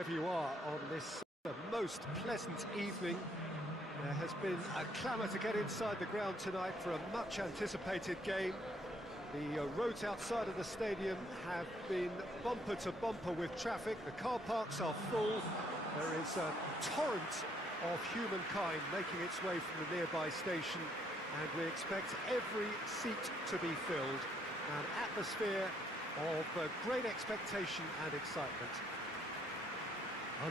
Wherever you are on this most pleasant evening, there has been a clamour to get inside the ground tonight for a much-anticipated game. The roads outside of the stadium have been bumper to bumper with traffic. The car parks are full. There is a torrent of humankind making its way from the nearby station, and we expect every seat to be filled. An atmosphere of great expectation and excitement.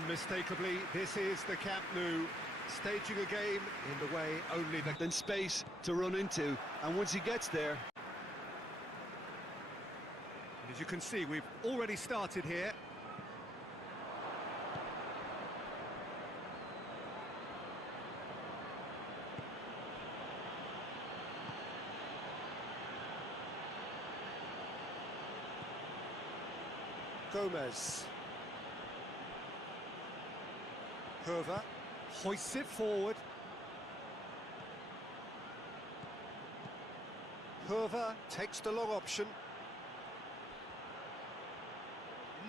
Unmistakably, this is the Camp Nou, staging a game in the way only the... Then space to run into, and once he gets there... As you can see, we've already started here. Gomez. Herver hoists it forward. Herver takes the long option.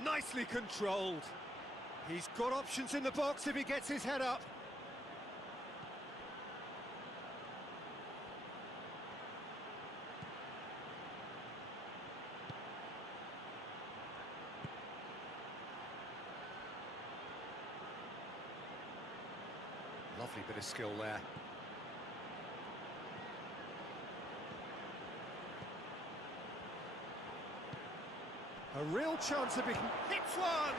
Nicely controlled. He's got options in the box if he gets his head up. Lovely bit of skill there. A real chance of being hits one!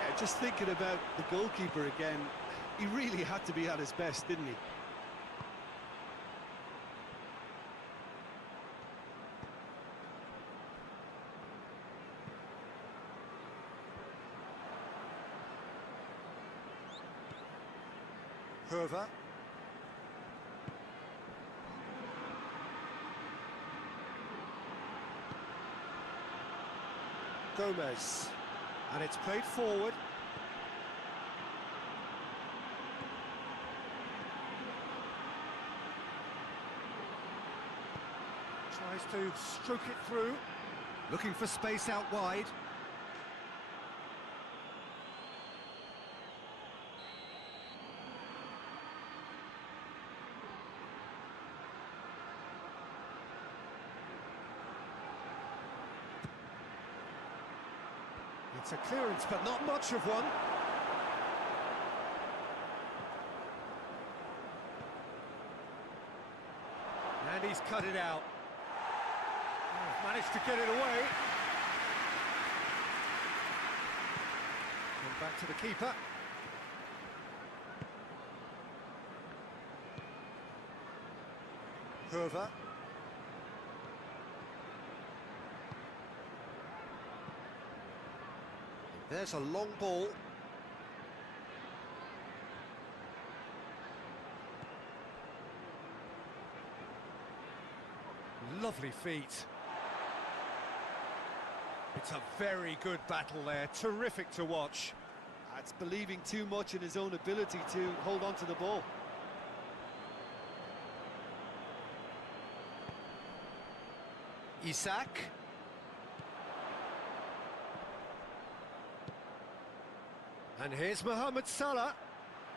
Yeah, just thinking about the goalkeeper again, he really had to be at his best, didn't he? Herver. Gomez. And it's played forward. Tries to stroke it through. Looking for space out wide. It's a clearance, but not much of one. And he's cut it out. Oh, managed to get it away. And back to the keeper. Herver. There's a long ball. Lovely feet. It's a very good battle there, terrific to watch. That's believing too much in his own ability to hold on to the ball. Isak. And here's Mohamed Salah.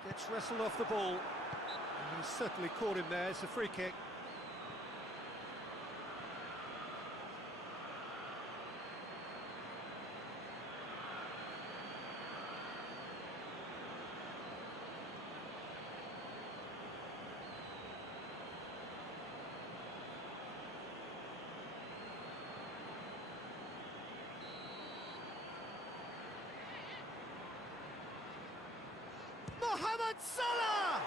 Gets wrestled off the ball. And he's certainly caught him there. It's a free kick. Mohamed Salah!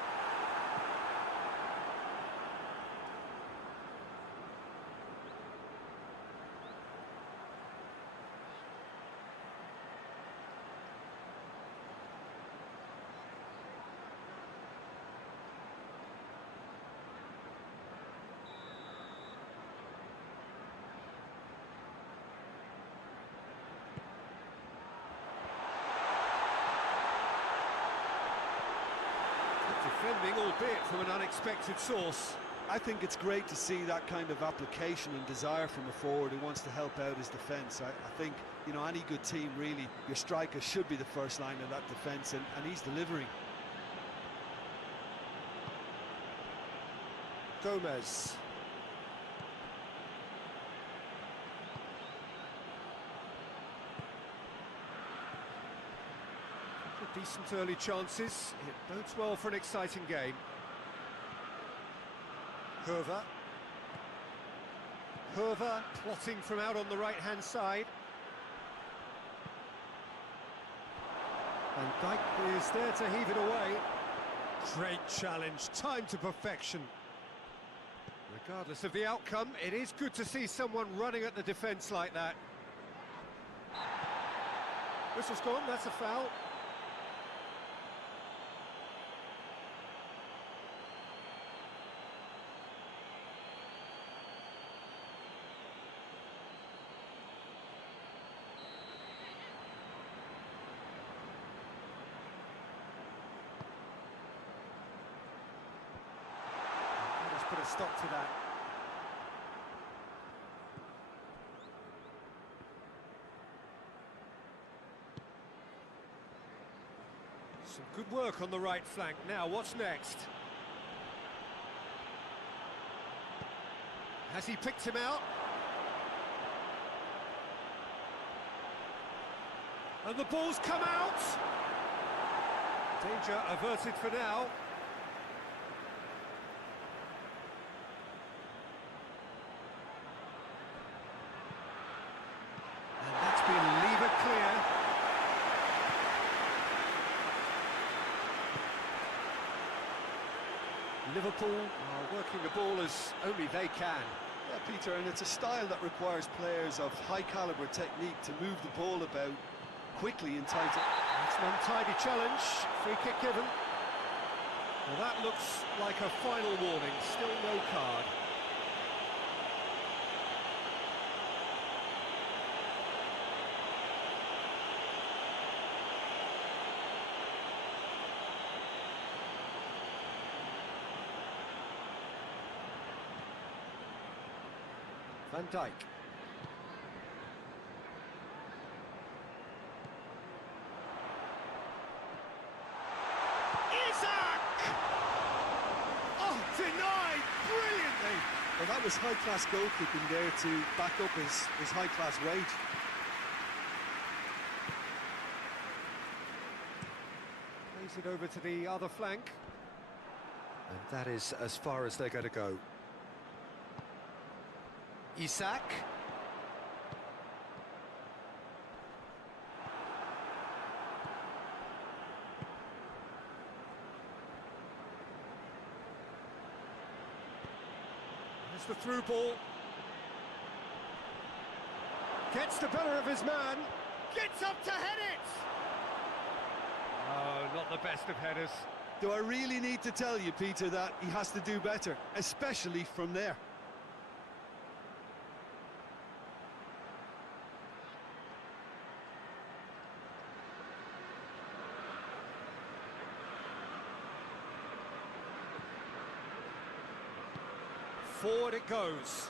Defending, albeit from an unexpected source. I think it's great to see that kind of application and desire from a forward who wants to help out his defence. I think, you know, any good team, really, your striker should be the first line of that defence, and he's delivering. Gomez. Decent early chances. It bodes well for an exciting game. Herver plotting from out on the right-hand side. And Dijk is there to heave it away. Great challenge, time to perfection. Regardless of the outcome, it is good to see someone running at the defence like that. Whistle's gone, that's a foul. Put a stop to that. Some good work on the right flank. Now, what's next? Has he picked him out? And the ball's come out! Danger averted for now. Liverpool are working the ball as only they can. Yeah, Peter, and it's a style that requires players of high-caliber technique to move the ball about quickly in time to... That's an untidy challenge, free kick given. Well, that looks like a final warning, still no card. Van Dijk. Isak! Oh, denied brilliantly! Well, that was high-class goalkeeping there to back up his high-class rage. Plays it over to the other flank. And that is as far as they're going to go. Isak. There's the through ball. Gets the better of his man. Gets up to head it! Oh, not the best of headers. Do I really need to tell you, Peter, that he has to do better, especially from there? Forward it goes.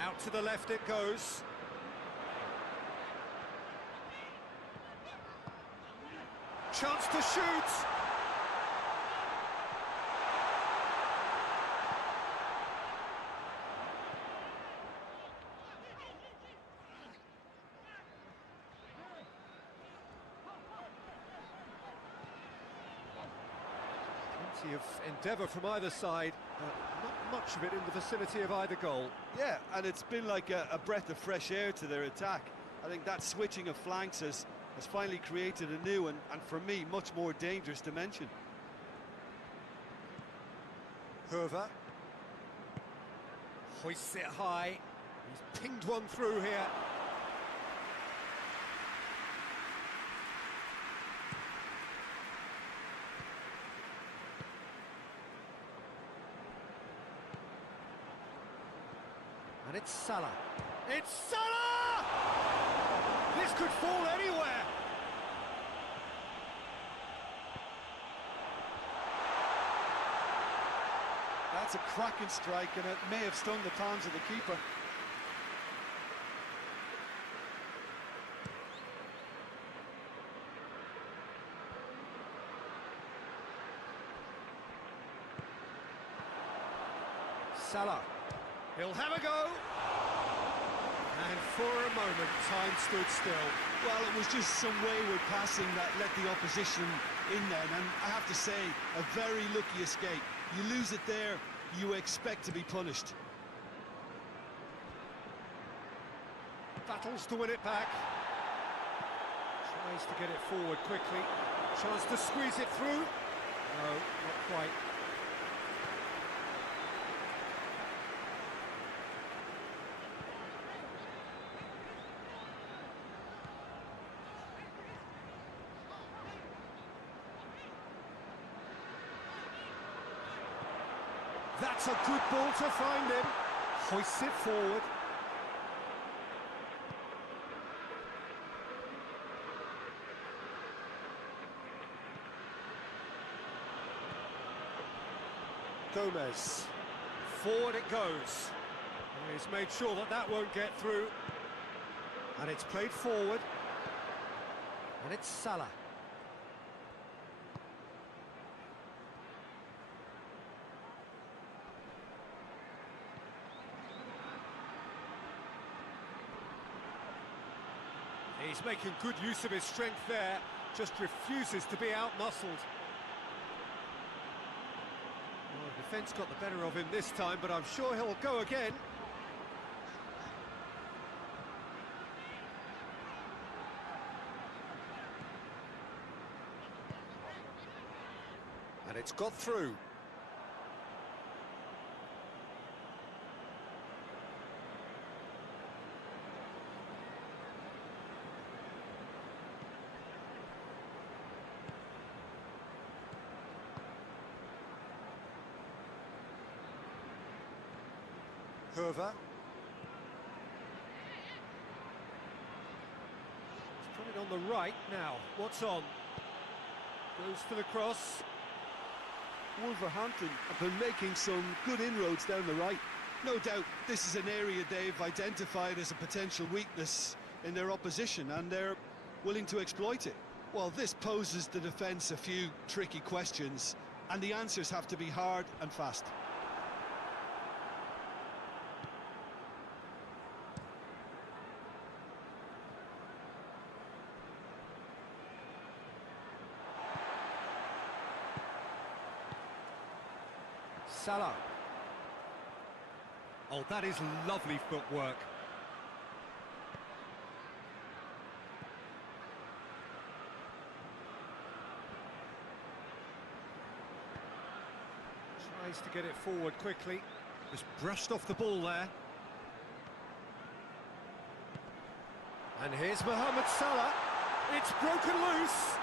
Out to the left it goes. Chance to shoot. Of endeavour from either side, not much of it in the vicinity of either goal. Yeah, and it's been like a breath of fresh air to their attack. I think that switching of flanks has finally created a new and for me, much more dangerous dimension. Herver hoists it high. He's pinged one through here. And it's Salah. It's Salah! This could fall anywhere. That's a cracking strike, and it may have stung the palms of the keeper. Salah. He'll have a go. And for a moment, time stood still. Well, it was just some wayward passing that let the opposition in then, and I have to say, a very lucky escape. You lose it there, you expect to be punished. Battles to win it back. Tries to get it forward quickly. Chance to squeeze it through. No, not quite. That's a good ball to find him. Hoists it forward. Gomez. Forward it goes. And he's made sure that that won't get through. And it's played forward. And it's Salah. He's making good use of his strength there, just refuses to be out-muscled. Well, the defence got the better of him this time, but I'm sure he'll go again. And it's got through. Herver. He's put it on the right now. What's on? Goes for the cross. Wolverhampton have been making some good inroads down the right. No doubt this is an area they've identified as a potential weakness in their opposition, and they're willing to exploit it. Well, this poses the defence a few tricky questions, and the answers have to be hard and fast. Salah. Oh, that is lovely footwork. Tries to get it forward quickly. Just brushed off the ball there. And here's Mohamed Salah. It's broken loose.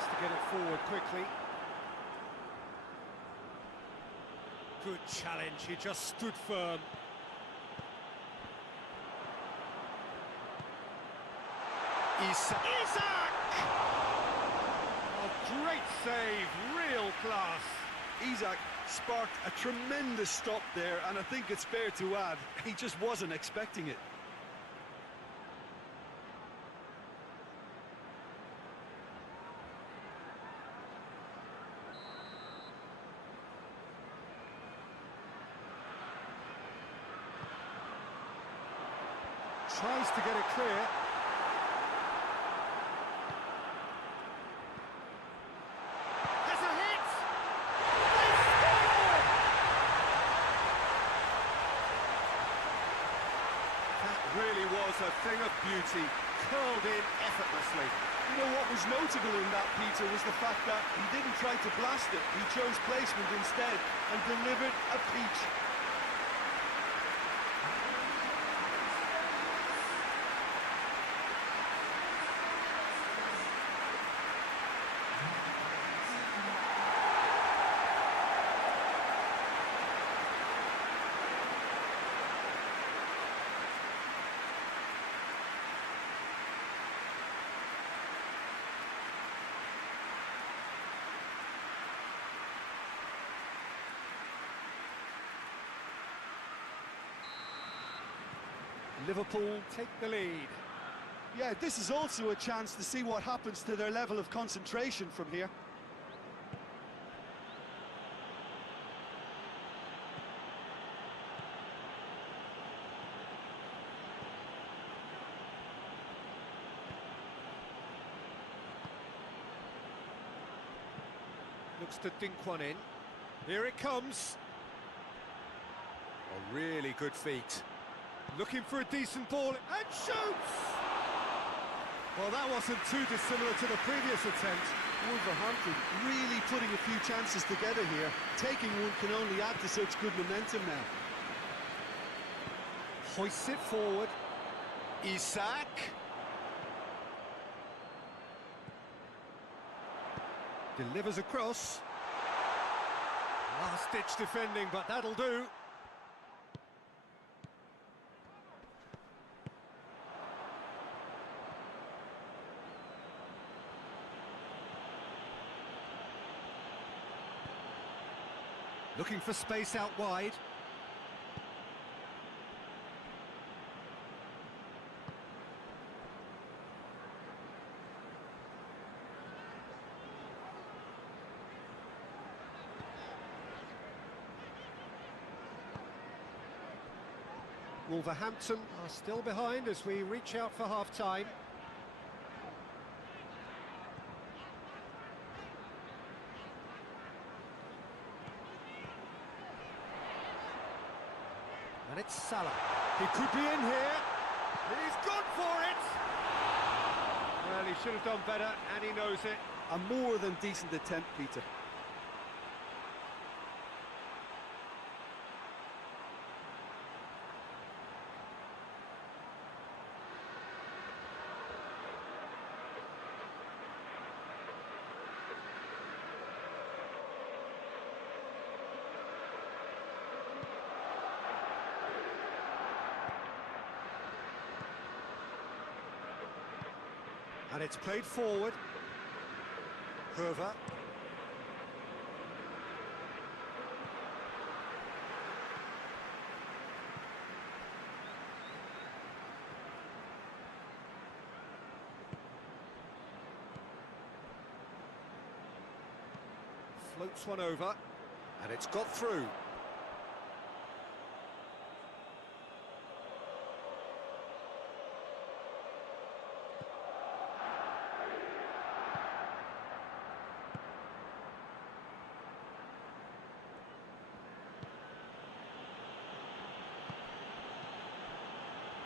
To get it forward quickly. Good challenge, he just stood firm. Isak! A great save, real class. Isak sparked a tremendous stop there, and I think it's fair to add, he just wasn't expecting it. Tries to get it clear. Really was a thing of beauty, curled in effortlessly. You know what was notable in that, Peter, was the fact that he didn't try to blast it. He chose placement instead and delivered a peach. Liverpool take the lead. Yeah, this is also a chance to see what happens to their level of concentration from here. Looks to dink one in. Here it comes. A really good feat. Looking for a decent ball and shoots! Well, that wasn't too dissimilar to the previous attempt. Wolverhampton really putting a few chances together here. Taking one can only add to such good momentum now. Hoists it forward. Isak. Delivers across. Last-ditch defending, but that'll do. Looking for space out wide. Wolverhampton are still behind as we reach out for half-time. And it's Salah. He could be in here. He's gone for it! Well, he should have done better, and he knows it. A more than decent attempt, Peter. And it's played forward. Curver. Floats one over, and it's got through.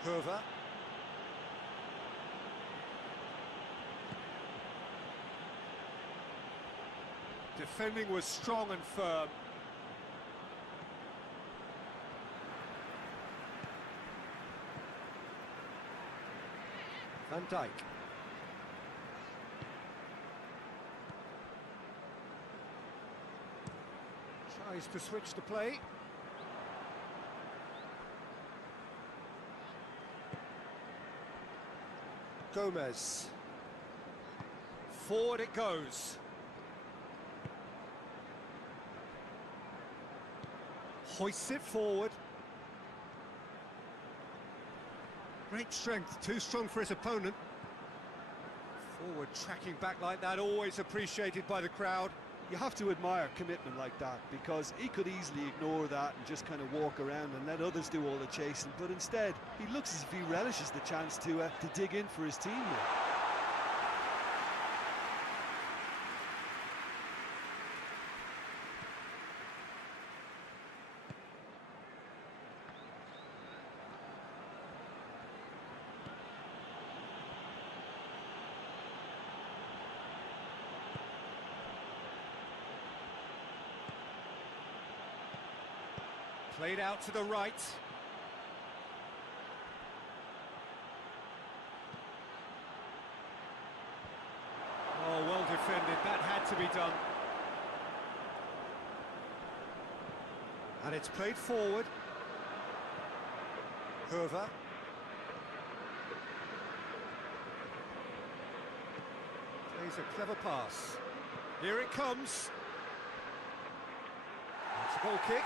Curver. Defending was strong and firm. Van Dijk. Tries to switch the play. Gomez. Forward it goes. Hoists it forward. Great strength, too strong for his opponent. Forward tracking back like that, always appreciated by the crowd. You have to admire commitment like that, because he could easily ignore that and just kind of walk around and let others do all the chasing, but instead he looks as if he relishes the chance to dig in for his team there. Played out to the right. Oh, well defended. That had to be done. And it's played forward. Hoover. Plays a clever pass. Here it comes. It's a goal kick.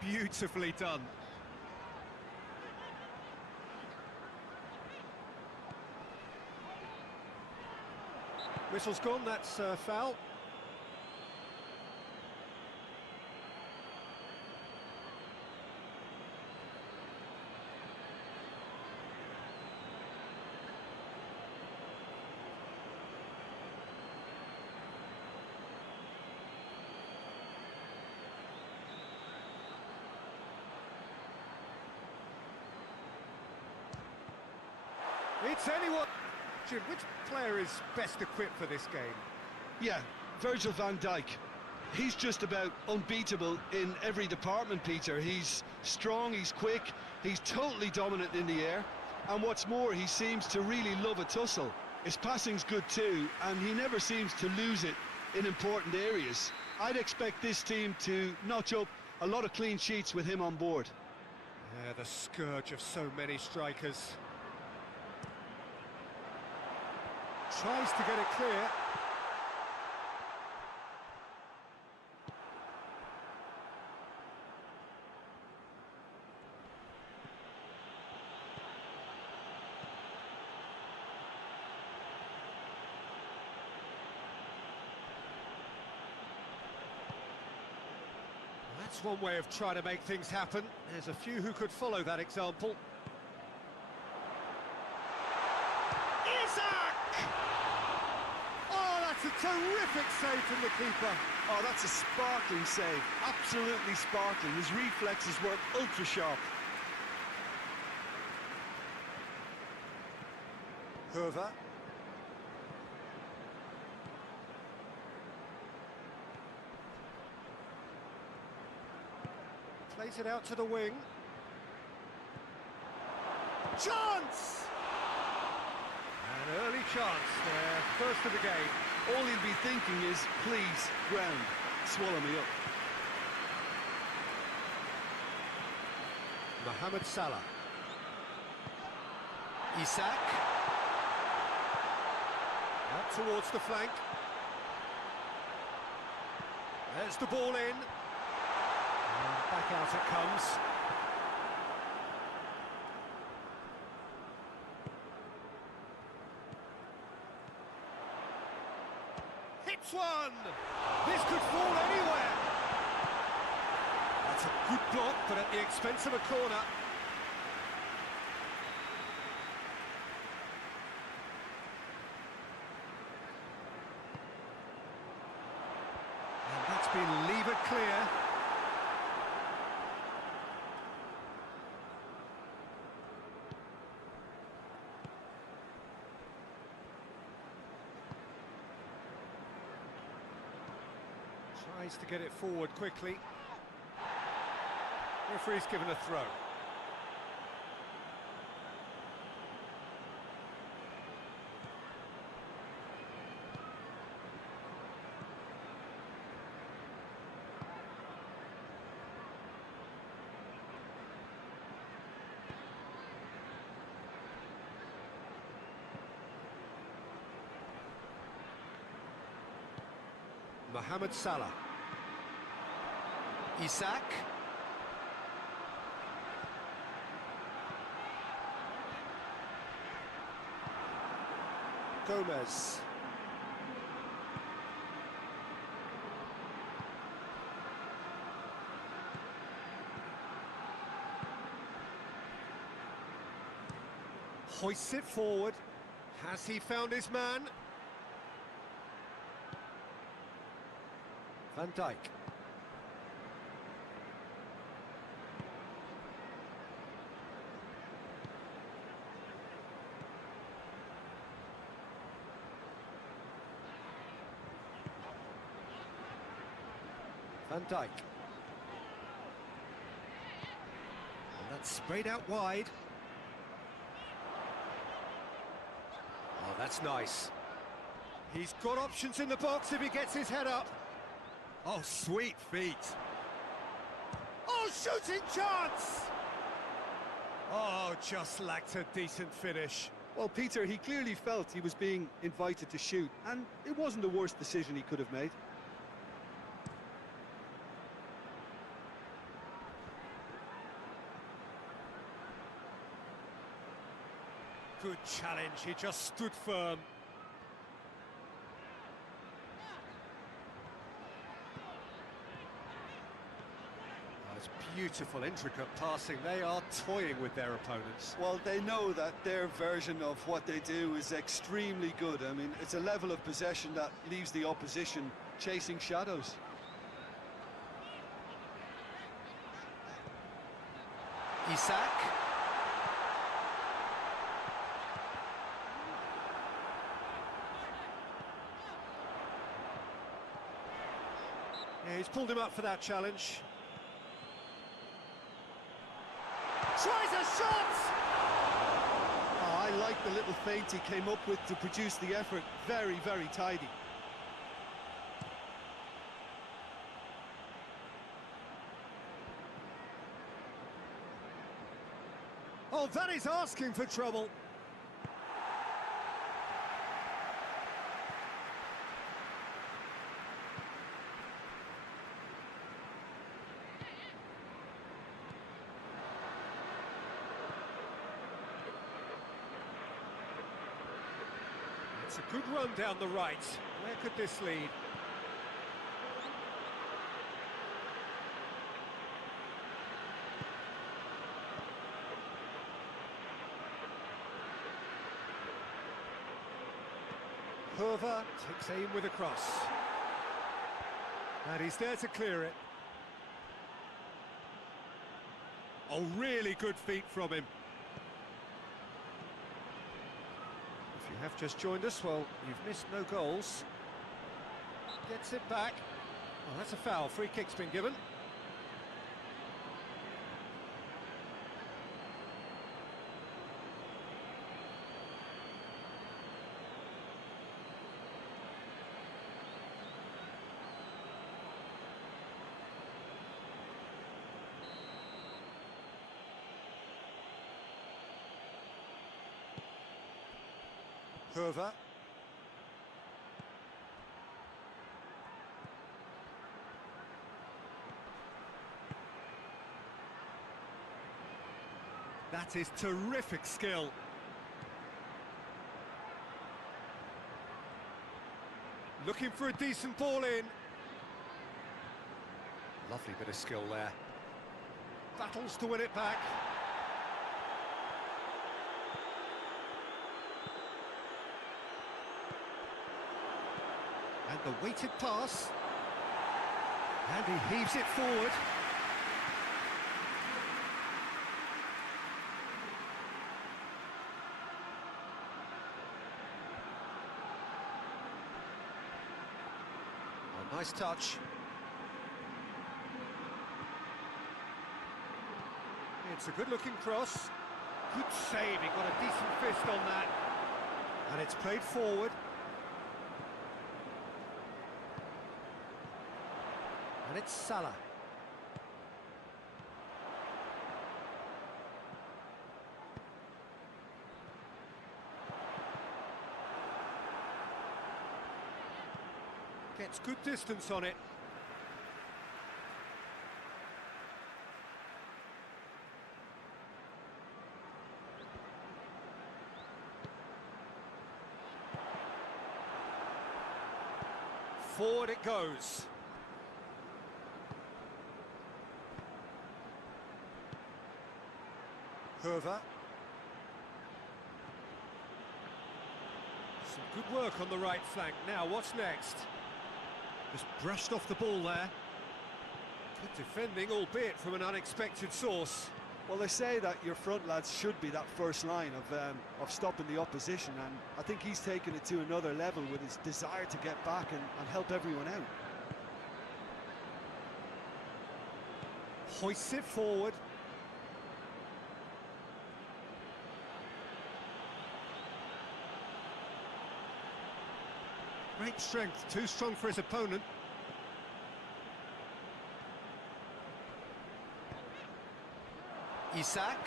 Beautifully done. Whistle's gone, that's foul. It's anyone. Jim, which player is best equipped for this game? Yeah, Virgil van Dijk. He's just about unbeatable in every department, Peter. He's strong, he's quick, he's totally dominant in the air. And what's more, he seems to really love a tussle. His passing's good too, and he never seems to lose it in important areas. I'd expect this team to notch up a lot of clean sheets with him on board. Yeah, the scourge of so many strikers. Tries to get it clear. That's one way of trying to make things happen. There's a few who could follow that example. A terrific save from the keeper. Oh, that's a sparkling save. Absolutely sparkling. His reflexes work ultra sharp. Hoover. Plays it out to the wing. Chance! An early chance there, first of the game. All he'll be thinking is, please, ground, swallow me up. Mohamed Salah. Isak. Out towards the flank. There's the ball in. And back out it comes. Hits one! This could fall anywhere! That's a good block, but at the expense of a corner. And that's been levered clear. Tries to get it forward quickly. Referee's given a throw. Mohamed Salah. Isak. Gomez. Hoists it forward. Has he found his man? Van Dijk. Van Dijk. And that's sprayed out wide. Oh, that's nice. He's got options in the box if he gets his head up. Oh, sweet feet. Oh, shooting chance! Oh, just lacked a decent finish. Well, Peter, he clearly felt he was being invited to shoot, and it wasn't the worst decision he could have made. Good challenge, he just stood firm. Oh, it's beautiful, intricate passing. They are toying with their opponents. Well, they know that their version of what they do is extremely good. I mean, it's a level of possession that leaves the opposition chasing shadows. Isak. Yeah, he's pulled him up for that challenge. Tries a shot! Oh, I like the little feint he came up with to produce the effort. Very, very tidy. Oh, that is asking for trouble. It's a good run down the right. Where could this lead? Hoever takes aim with a cross. And he's there to clear it. Oh, really good feet from him. If you have just joined us, well, you've missed no goals. Gets it back. Oh, that's a foul. Free kick's been given. Hoever. That is terrific skill. Looking for a decent ball in. Lovely bit of skill there. Battles to win it back. And the weighted pass. And he heaves it forward. Oh, nice touch. It's a good-looking cross. Good save, he got a decent fist on that. And it's played forward. And it's Salah. Gets good distance on it. Forward it goes. Hoever. Some good work on the right flank. Now, what's next? Just brushed off the ball there. Good defending, albeit from an unexpected source. Well, they say that your front lads should be that first line of stopping the opposition, and I think he's taken it to another level with his desire to get back and help everyone out. Hoists it forward. Great strength, too strong for his opponent. Isak.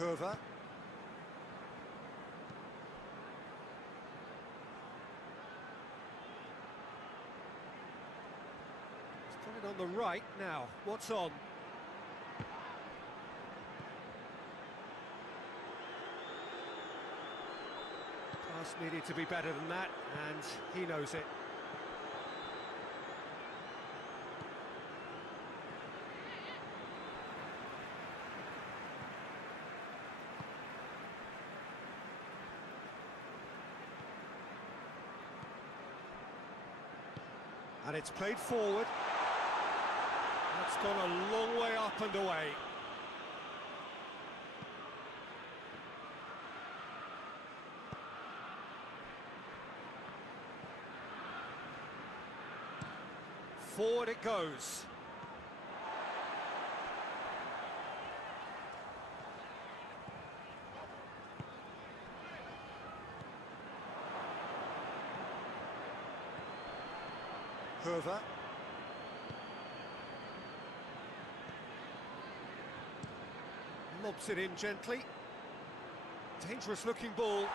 Herver. He's got it on the right now. What's on? Pass needed to be better than that, and he knows it. And it's played forward. That's gone a long way up and away. Forward it goes. Herver. Lobs it in gently. Dangerous looking ball, and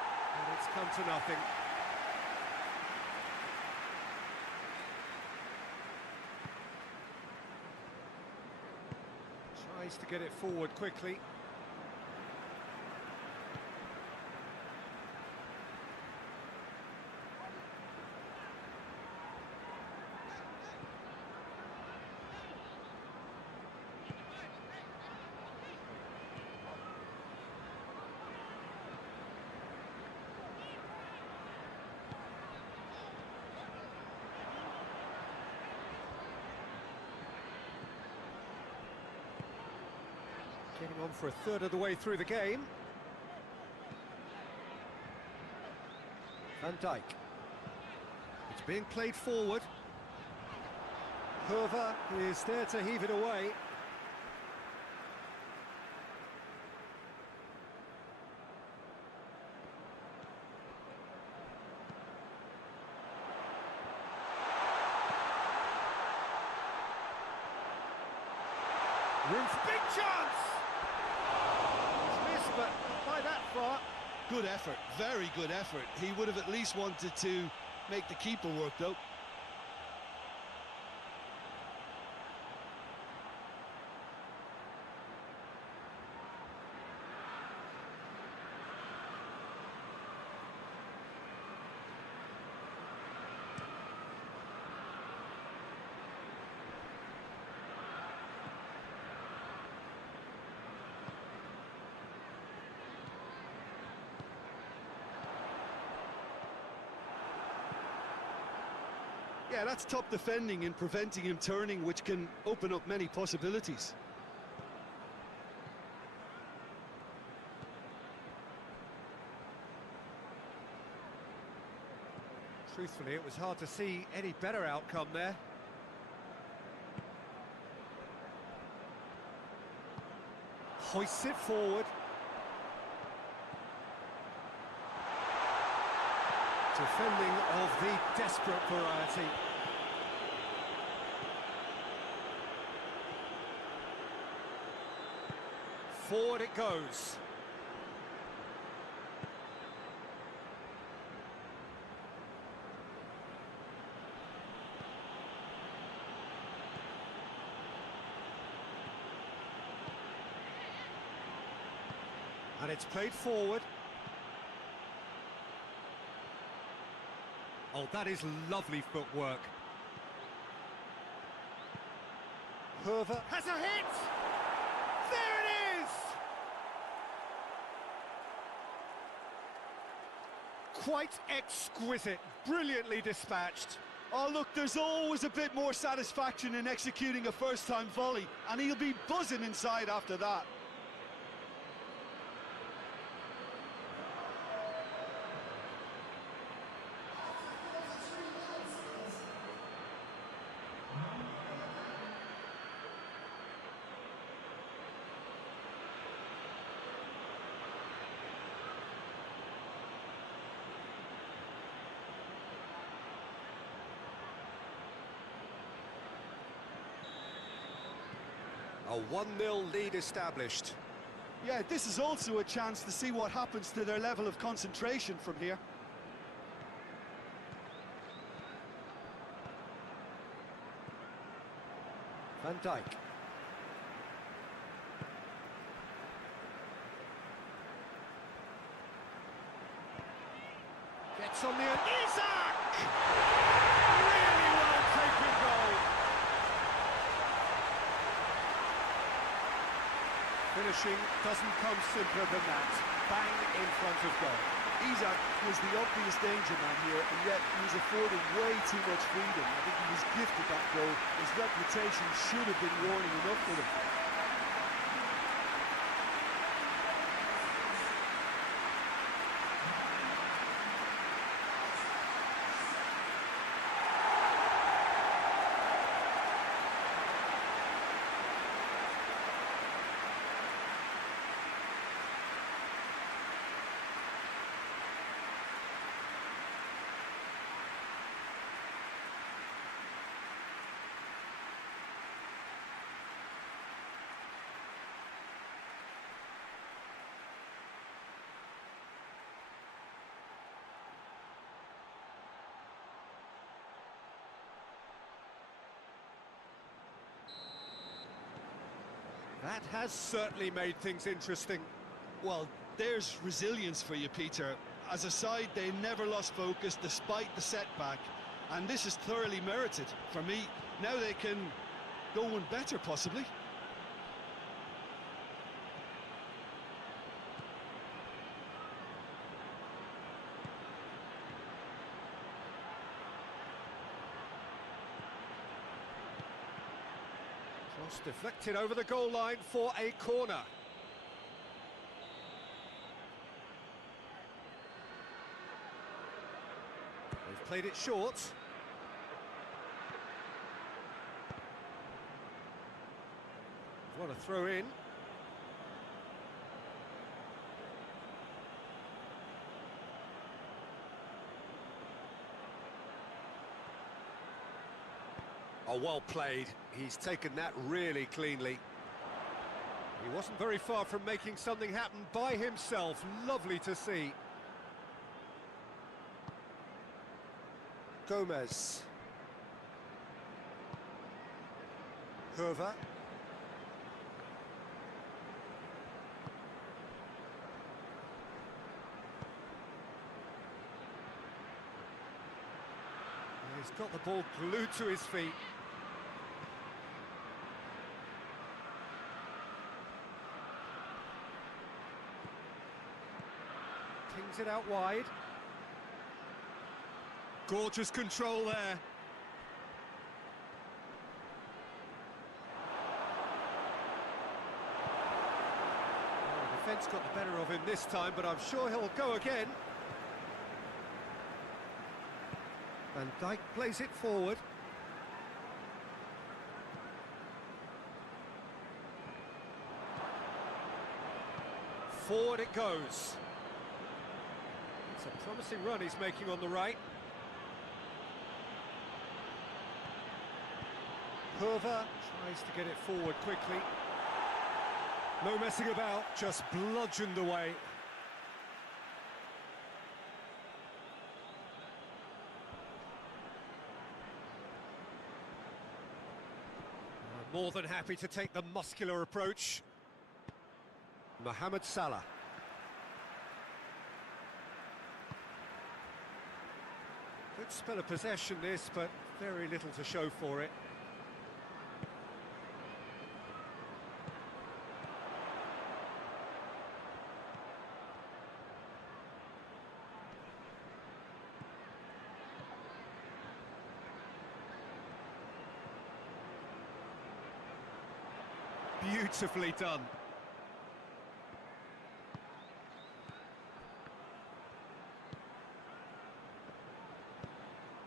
it's come to nothing. Tries to get it forward quickly. Getting on for a third of the way through the game. Van Dijk. It's being played forward. Herver is there to heave it away. Room for big chance! He's missed, but not by that far. Good effort, very good effort. He would have at least wanted to make the keeper work, though. Yeah, that's top defending and preventing him turning, which can open up many possibilities. Truthfully, it was hard to see any better outcome there. Hoists it forward. Defending of the desperate variety. Forward it goes. And it's played forward. Oh, that is lovely footwork. Herver has a hit! There it is! Quite exquisite, brilliantly dispatched. Oh, look, there's always a bit more satisfaction in executing a first-time volley, and he'll be buzzing inside after that. A 1-0 lead established. Yeah, this is also a chance to see what happens to their level of concentration from here. Van Dijk. Gets on the... Isaac! Really well taken goal. Finishing doesn't come simpler than that. Bang in front of goal. Isaac was the obvious danger man here, and yet he was afforded way too much freedom. I think he was gifted that goal. His reputation should have been warning enough for him. That has certainly made things interesting. Well, there's resilience for you, Peter. As a side, they never lost focus despite the setback, and this is thoroughly merited. For me, now they can go one better, possibly. Cross deflected over the goal line for a corner. They've played it short. What a throw in. Oh, well played. He's taken that really cleanly. He wasn't very far from making something happen by himself. Lovely to see. Gomez. Herver. He's got the ball glued to his feet. Pings it out wide. Gorgeous control there. Well, the defence got the better of him this time, but I'm sure he'll go again. Van Dijk plays it forward. Forward it goes. It's a promising run he's making on the right. Herver tries to get it forward quickly. No messing about, just bludgeoned away. More than happy to take the muscular approach. Mohamed Salah. Good spell of possession this, but very little to show for it. Beautifully done.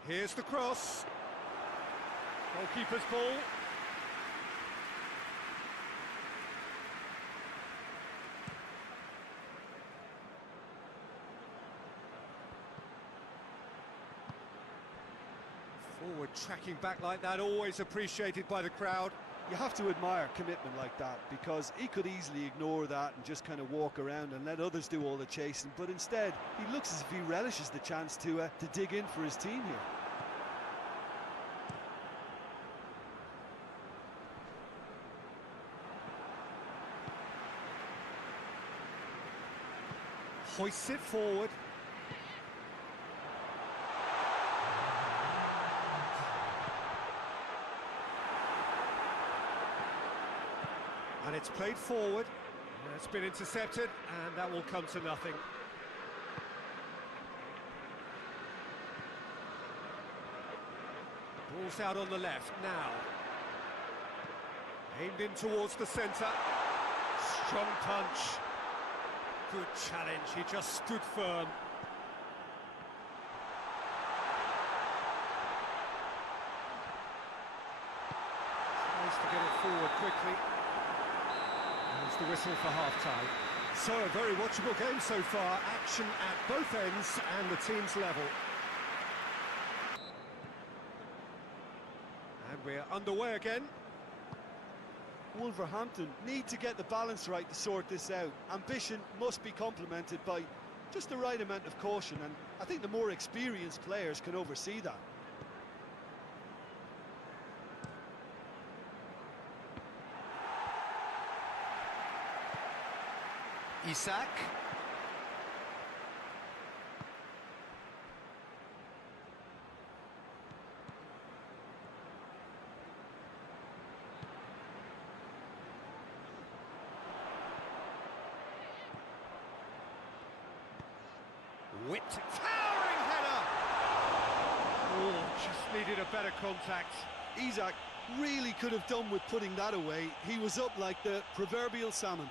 Here's the cross. Goalkeeper's ball. Forward tracking back like that, always appreciated by the crowd. You have to admire commitment like that, because he could easily ignore that and just kind of walk around and let others do all the chasing, but instead he looks as if he relishes the chance to dig in for his team here. Hoists it forward. And it's played forward. It's been intercepted, and that will come to nothing. Ball's out on the left now. Aimed in towards the centre. Strong punch. Good challenge, he just stood firm. Tries to get it forward quickly. There's the whistle for half-time. So, a very watchable game so far. Action at both ends and the team's level. And we're underway again. Wolverhampton need to get the balance right to sort this out. Ambition must be complemented by just the right amount of caution, and I think the more experienced players can oversee that. Isak. Whipped, towering header! Oh, just needed a better contact. Isak really could have done with putting that away. He was up like the proverbial salmon.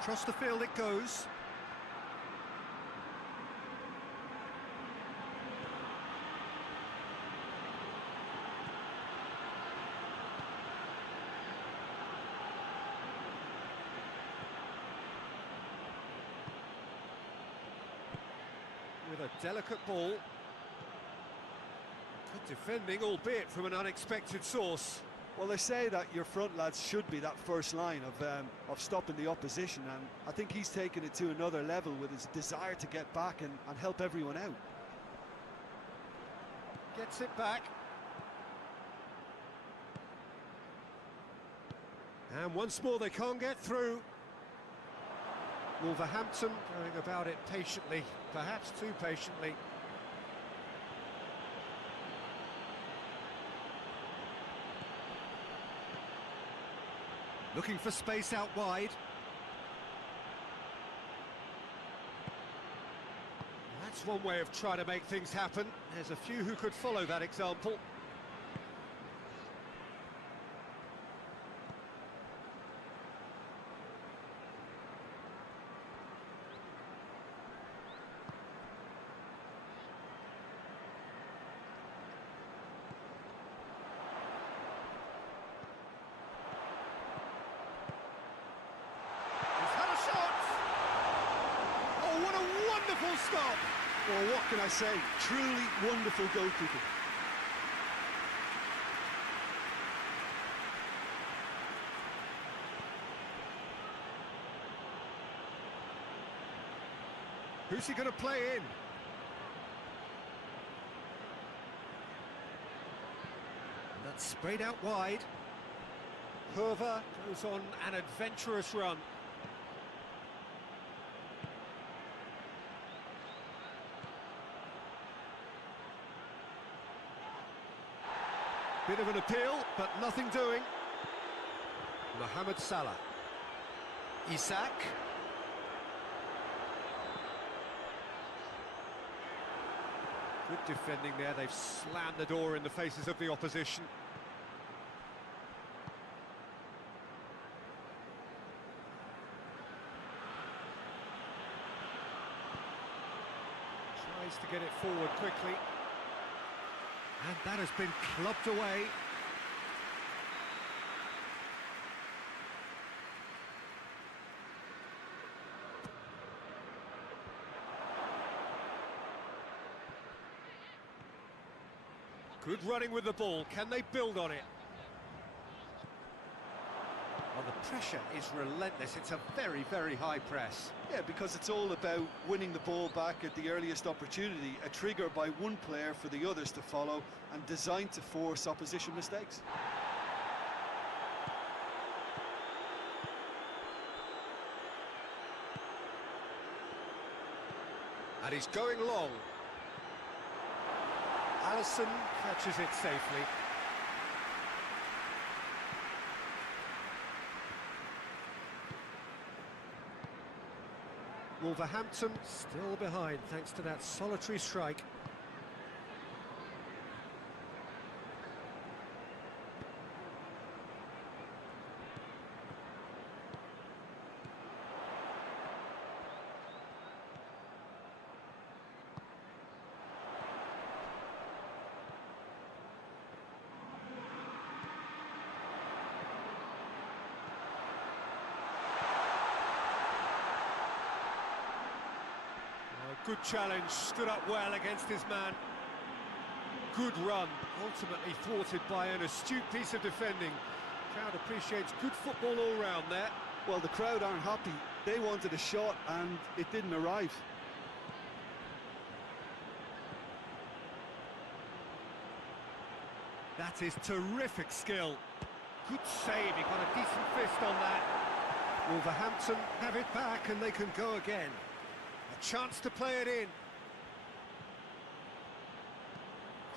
Across the field it goes. With a delicate ball. Good defending, albeit from an unexpected source. Well, they say that your front lads should be that first line of stopping the opposition, and I think he's taken it to another level with his desire to get back and help everyone out. Gets it back. And once more they can't get through. Wolverhampton going about it patiently, perhaps too patiently. Looking for space out wide. That's one way of trying to make things happen. There's a few who could follow that example. Stop. Well, what can I say? Truly wonderful goalkeeping. Who's he going to play in? And that's sprayed out wide. Herver goes on an adventurous run. Bit of an appeal, but nothing doing. Mohamed Salah. Isak. Good defending there, they've slammed the door in the faces of the opposition. Tries to get it forward quickly. And that has been clubbed away. Good running with the ball, can they build on it? Well, the pressure is relentless, it's a very, very high press. Yeah, because it's all about winning the ball back at the earliest opportunity, a trigger by one player for the others to follow, and designed to force opposition mistakes. And he's going long. Alisson catches it safely. Wolverhampton still behind thanks to that solitary strike. Good challenge, stood up well against his man. Good run, ultimately thwarted by an astute piece of defending. Crowd appreciates good football all round there. Well, the crowd aren't happy. They wanted a shot and it didn't arrive. That is terrific skill. Good save, he got a decent fist on that. Wolverhampton have it back and they can go again. A chance to play it in.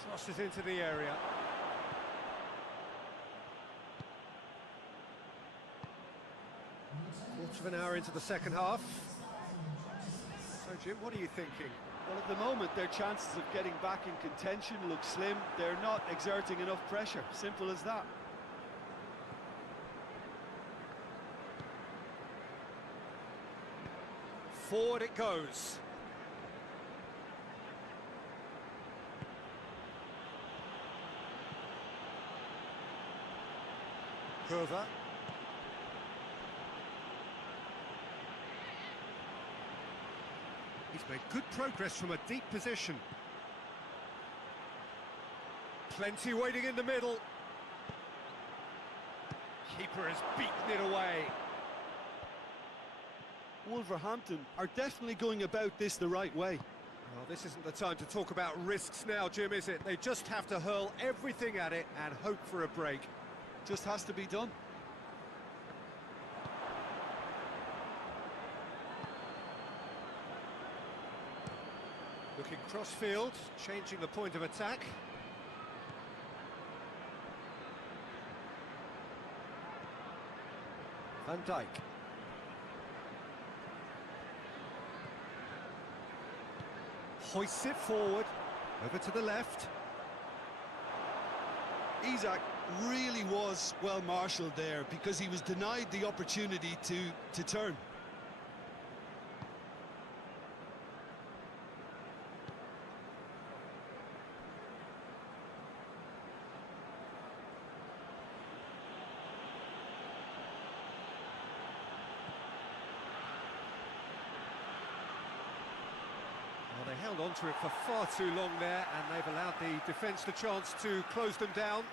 Crosses into the area. Quarter of an hour into the second half. So, Jim, what are you thinking? Well, at the moment, their chances of getting back in contention look slim. They're not exerting enough pressure. Simple as that. Forward it goes. Curva. He's made good progress from a deep position. Plenty waiting in the middle. Keeper has beaten it away. Wolverhampton are definitely going about this the right way. Well, this isn't the time to talk about risks now, Jim, is it? They just have to hurl everything at it and hope for a break. Just has to be done. Looking cross-field, changing the point of attack. Van Dijk. Hoists it forward, over to the left. Isak really was well marshalled there because he was denied the opportunity to turn. Well, they held on to it for far too long there, and they've allowed the defence the chance to close them down.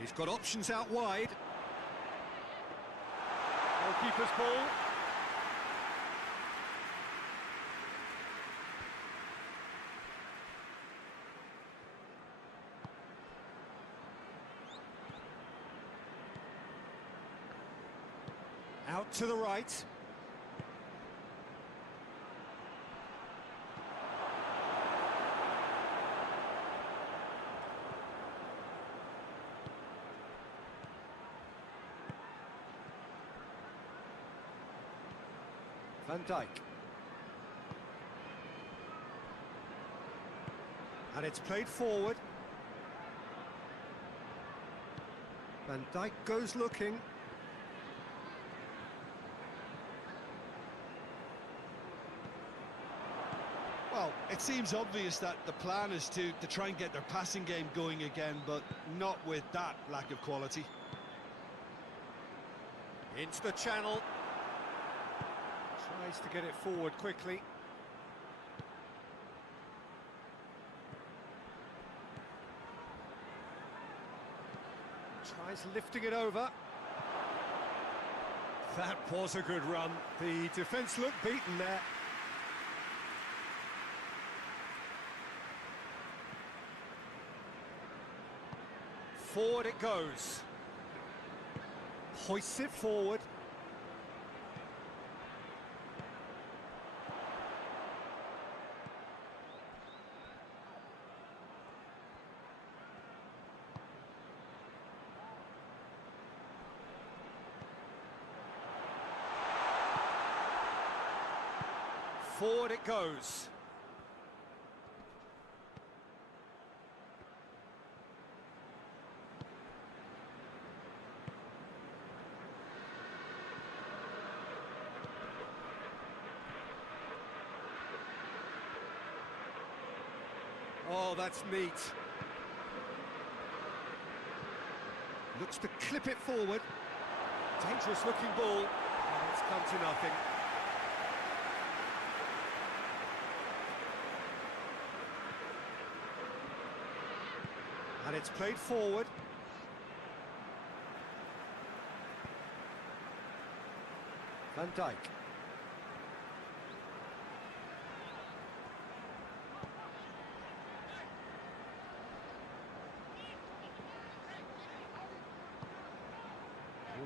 He's got options out wide. Goalkeeper's ball. Out to the right. Van Dijk. And it's played forward. Van Dijk goes looking. Well, it seems obvious that the plan is to try and get their passing game going again, but not with that lack of quality. Into the channel. Tries to get it forward quickly. Tries lifting it over. That was a good run. The defence looked beaten there. Forward it goes. Hoists it forward. Forward it goes. Oh, that's neat. Looks to clip it forward. Dangerous looking ball. And it's come to nothing. And it's played forward. Van Dijk.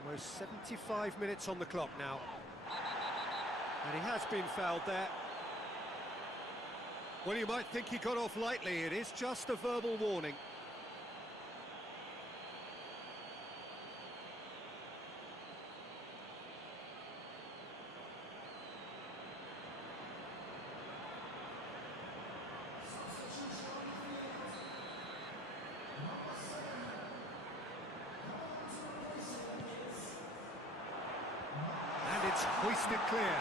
Almost 75 minutes on the clock now. And he has been fouled there. Well, you might think he got off lightly. It is just a verbal warning. It's hoisted clear.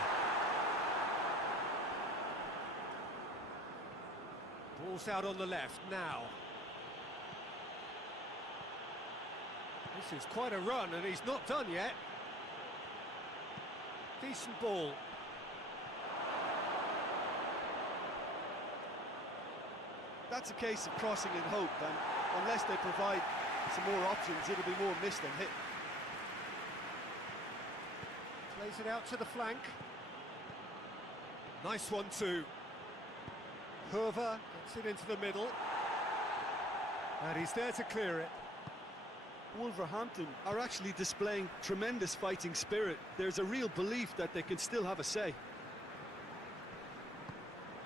Ball's out on the left now. This is quite a run and he's not done yet. Decent ball. That's a case of crossing in hope, and unless they provide some more options, it'll be more missed than hit. Plays it out to the flank. Nice one too. Herver gets it into the middle. And he's there to clear it. Wolverhampton are actually displaying tremendous fighting spirit. There's a real belief that they can still have a say.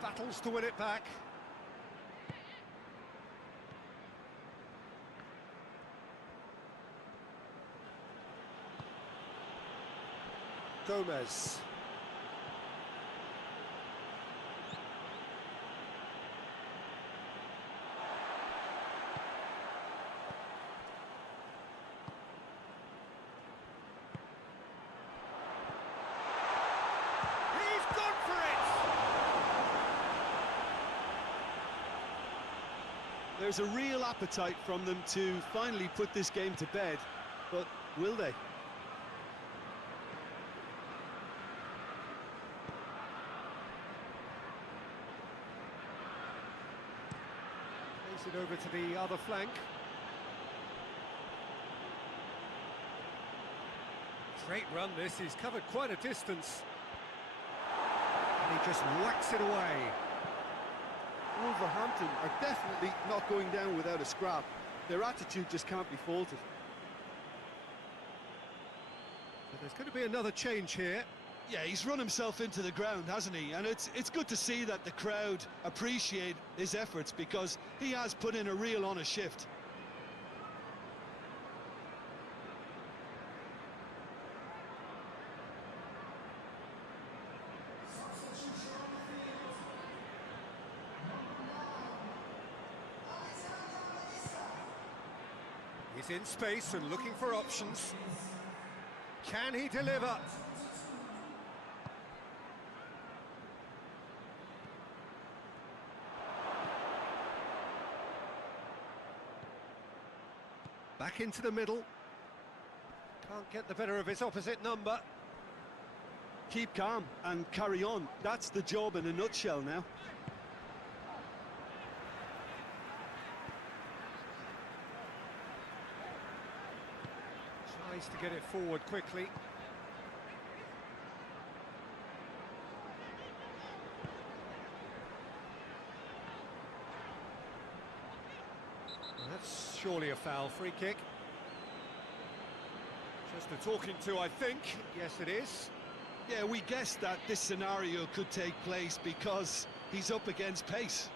Battles to win it back. Gomez. He's gone for it! There's a real appetite from them to finally put this game to bed, but will they? It over to the other flank. Great run this, he's covered quite a distance. And he just whacks it away. Wolverhampton are definitely not going down without a scrap. Their attitude just can't be faulted. But there's going to be another change here. Yeah, he's run himself into the ground, hasn't he? And it's good to see that the crowd appreciate his efforts, because he has put in a real honest shift. He's in space and looking for options. Can he deliver? Back into the middle. Can't get the better of his opposite number. Keep calm and carry on. That's the job in a nutshell now. Tries to get it forward quickly. That's surely a foul. Free kick. Just a talking to, I think. Yes, it is. Yeah, we guessed that this scenario could take place because he's up against pace.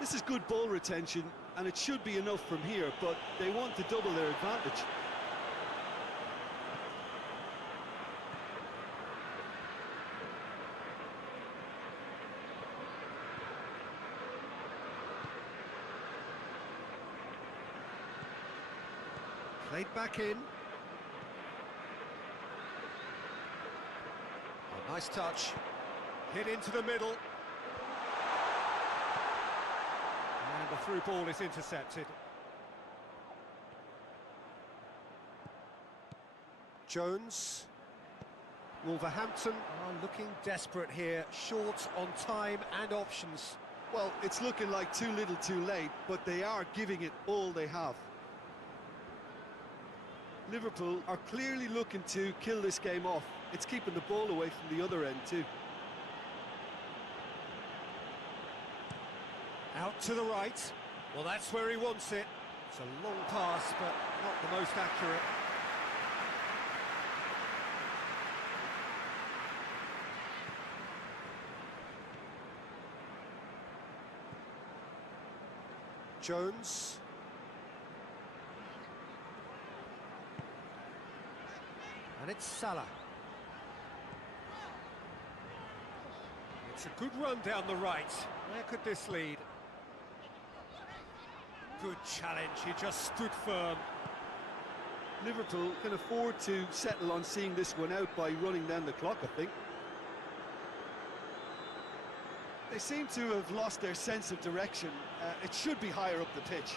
This is good ball retention, and it should be enough from here, but they want to double their advantage. Played back in. A nice touch. Hit into the middle. And the through ball is intercepted. Jones. Wolverhampton are looking desperate here, short on time and options. Well, it's looking like too little too late, but they are giving it all they have. Liverpool are clearly looking to kill this game off. It's keeping the ball away from the other end too. Out to the right. Well, that's where he wants it. It's a long pass, but not the most accurate. Jones. And it's Salah. It's a good run down the right. Where could this lead? Good challenge, he just stood firm. Liverpool can afford to settle on seeing this one out by running down the clock, I think. They seem to have lost their sense of direction. It should be higher up the pitch.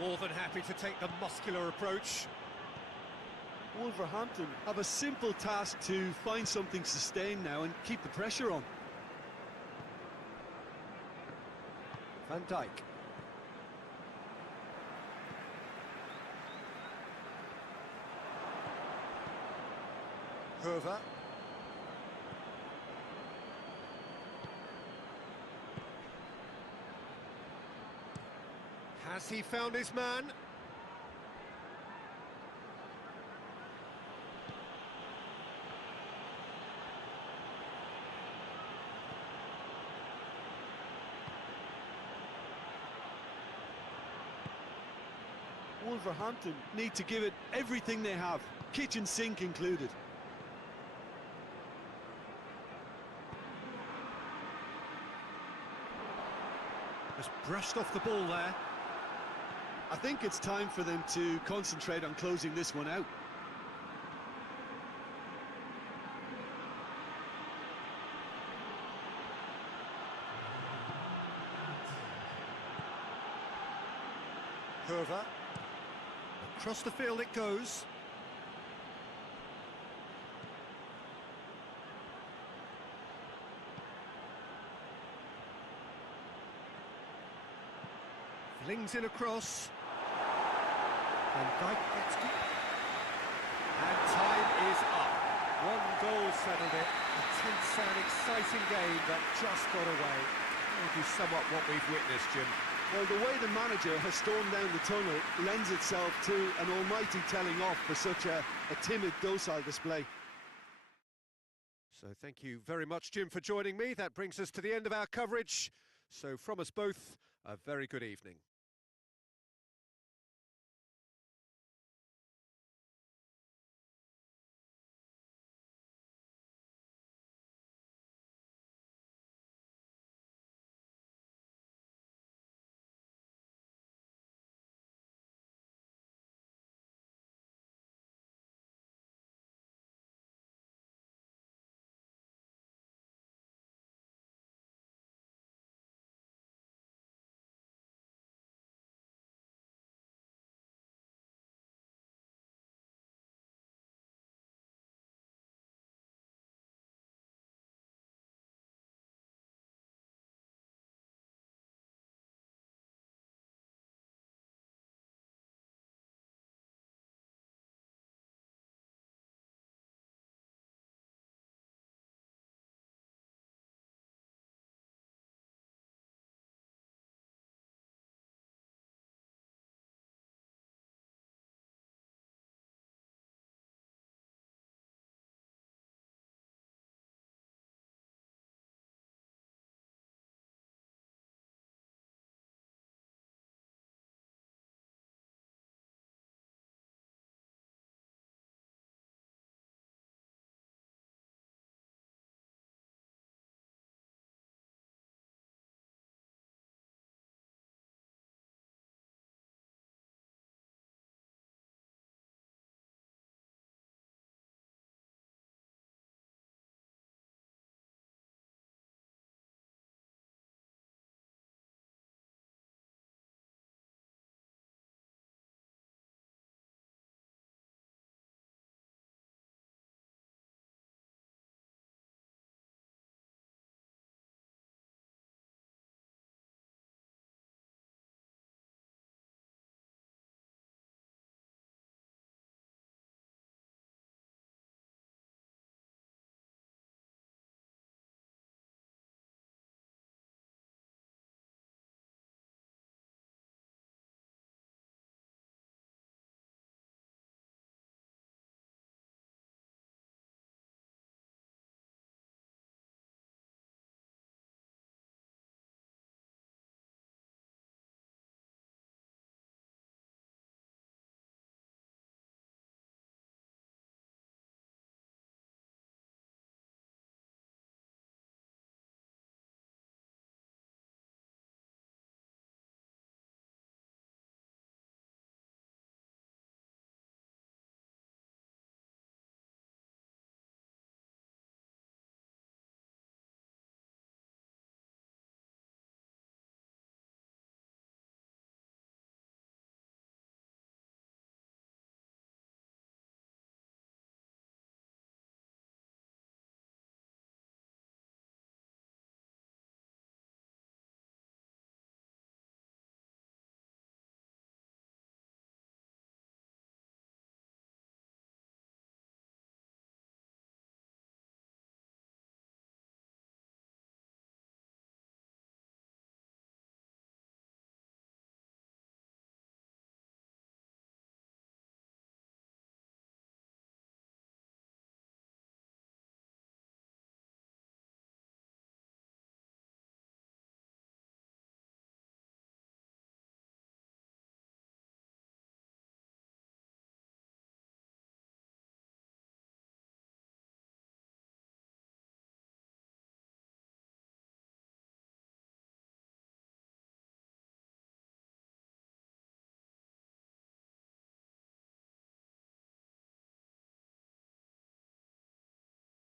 More than happy to take the muscular approach. Wolverhampton have a simple task to find something sustained now and keep the pressure on. Van Dijk. Herver. Has he found his man? Wolverhampton need to give it everything they have, kitchen sink included. Just brushed off the ball there. I think it's time for them to concentrate on closing this one out. Herver. Across the field it goes. Slings in across. Van Dijk gets deep. And time is up. One goal settled it. A tense and exciting game that just got away. How would you sum up what we've witnessed, Jim? Well, the way the manager has stormed down the tunnel lends itself to an almighty telling off for such a timid, docile display. So thank you very much, Jim, for joining me. That brings us to the end of our coverage. So from us both, a very good evening.